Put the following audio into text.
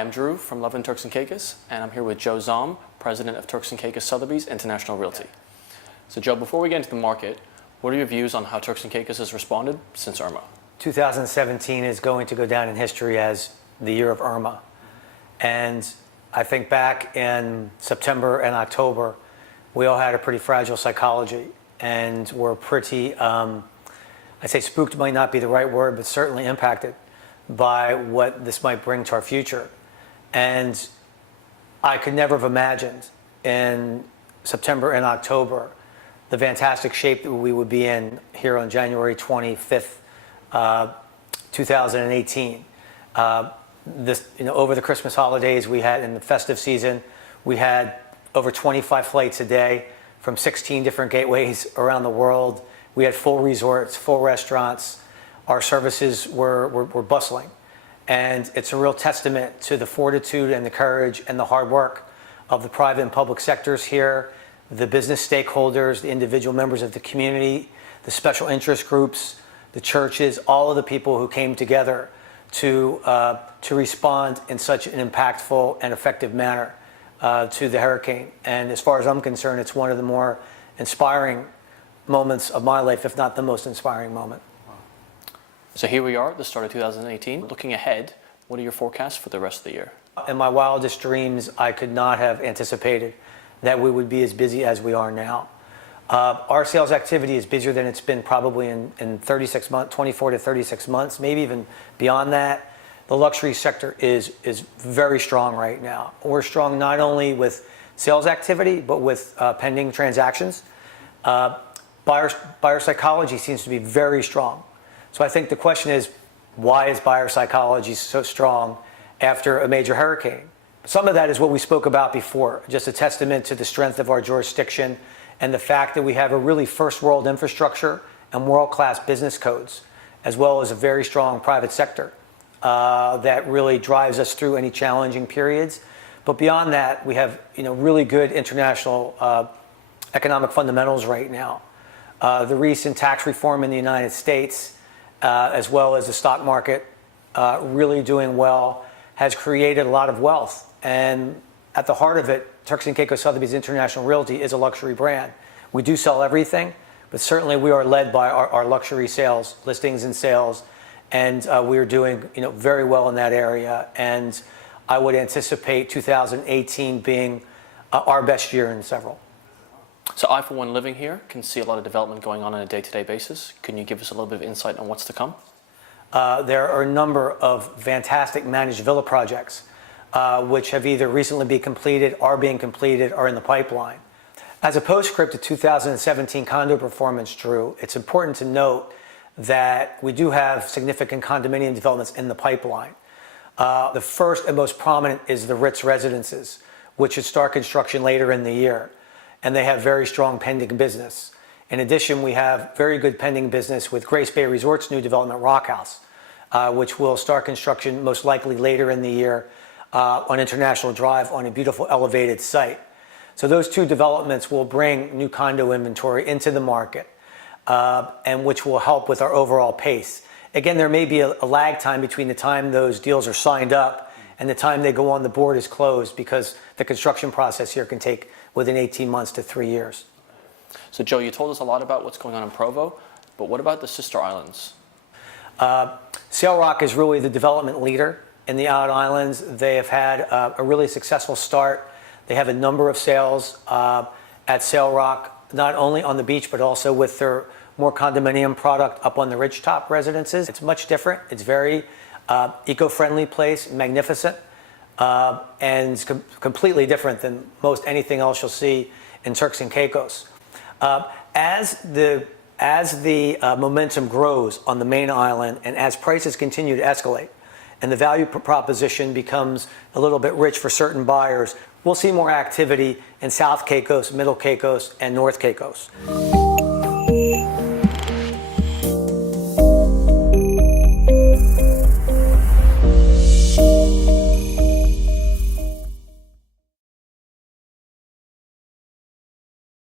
Hi, I'm Drew from Love and Turks and Caicos, and I'm here with Joe Zom, president of Turks and Caicos Sotheby's International Realty. So Joe, before we get into the market, what are your views on how Turks and Caicos has responded since Irma? 2017 is going to go down in history as the year of Irma. And I think back in September and October, we all had a pretty fragile psychology and were pretty, I'd say spooked might not be the right word, but certainly impacted by what this might bring to our future. And I could never have imagined in September and October the fantastic shape that we would be in here on January 25th, 2018. Over the Christmas holidays, we had, in the festive season, we had over 25 flights a day from 16 different gateways around the world. We had full resorts, full restaurants. Our services were bustling. And it's a real testament to the fortitude and the courage and the hard work of the private and public sectors here, the business stakeholders, the individual members of the community, the special interest groups, the churches, all of the people who came together to respond in such an impactful and effective manner to the hurricane. And as far as I'm concerned, it's one of the more inspiring moments of my life, if not the most inspiring moment. So here we are at the start of 2018. Looking ahead, what are your forecasts for the rest of the year? In my wildest dreams, I could not have anticipated that we would be as busy as we are now. Our sales activity is busier than it's been probably in 36 months, 24 to 36 months, maybe even beyond that. The luxury sector is very strong right now. We're strong not only with sales activity, but with pending transactions. Buyer psychology seems to be very strong. So I think the question is, why is buyer psychology so strong after a major hurricane? Some of that is what we spoke about before, just a testament to the strength of our jurisdiction and the fact that we have a really first world infrastructure and world-class business codes, as well as a very strong private sector that really drives us through any challenging periods. But beyond that, we have really good international economic fundamentals right now. The recent tax reform in the United States, as well as the stock market really doing well, has created a lot of wealth. And at the heart of it, Turks and Caicos Sotheby's International Realty is a luxury brand. We do sell everything, but certainly we are led by our luxury sales, listings and sales, and we are doing very well in that area. And I would anticipate 2018 being our best year in several. So I, for one, living here, can see a lot of development going on a day-to-day basis. Can you give us a little bit of insight on what's to come? There are a number of fantastic managed villa projects which have either recently been completed, are being completed, or in the pipeline. As a postscript to 2017 condo performance, Drew, it's important to note that we do have significant condominium developments in the pipeline. The first and most prominent is the Ritz Residences, which should start construction later in the year. And they have very strong pending business. In addition, we have very good pending business with Grace Bay Resort's new development, Rock House, which will start construction most likely later in the year on International Drive on a beautiful elevated site. So those two developments will bring new condo inventory into the market, and which will help with our overall pace. Again, there may be a lag time between the time those deals are signed up and the time they go on the board is closed, because the construction process here can take within 18 months to 3 years. So Joe, you told us a lot about what's going on in Provo, but what about the sister islands? Sail Rock is really the development leader in the Isle Islands. They have had a really successful start. They have a number of sales at Sail Rock, not only on the beach, but also with their more condominium product up on the ridgetop residences. It's much different. It's very eco-friendly place, magnificent, and completely different than most anything else you'll see in Turks and Caicos. As the momentum grows on the main island, and as prices continue to escalate, and the value proposition becomes a little bit rich for certain buyers, we'll see more activity in South Caicos, Middle Caicos, and North Caicos.